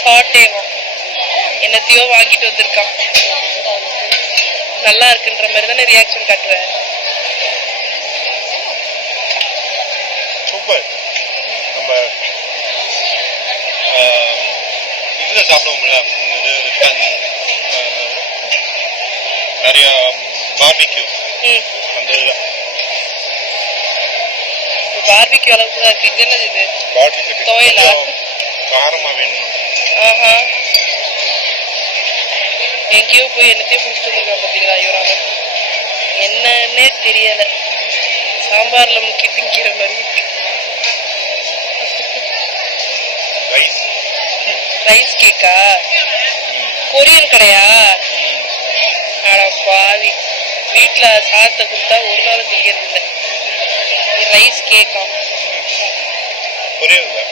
சாட்டேவும் என்னத்தையோ வாங்கிட்டு வந்திருக்கான். நல்லா இருக்குன்ற மாதிரி தானே ரியாக்ஷன் காட்டுவேன். சூப்பர். நம்ம இதில் சாப்பிடுவோம்ல, நிறைய பார்பிக்யூ அந்த இதில் பார்பிக்யூ அளவுக்கு தான் இருக்கு. இது என்னது? இது பார்பிக்யூ துவையலா? காரமாக வேணும். ஆஹா, எங்கேயோ போய் என்னத்தையும் பிடிச்சிட்டு வந்துருக்கான் பார்த்தீங்களா இவரான. என்னன்னே தெரியல, சாம்பார்ல முக்கி திங்கிற மாதிரி இருக்கு. ரைஸ் கேக்கா? கொரியன் கடையா? அட பாவி, வீட்டுல சாதத்தை கொடுத்தா ஒரு நாள் திங்கிறது இல்லை. ரைஸ் கேக்கா? புரியல.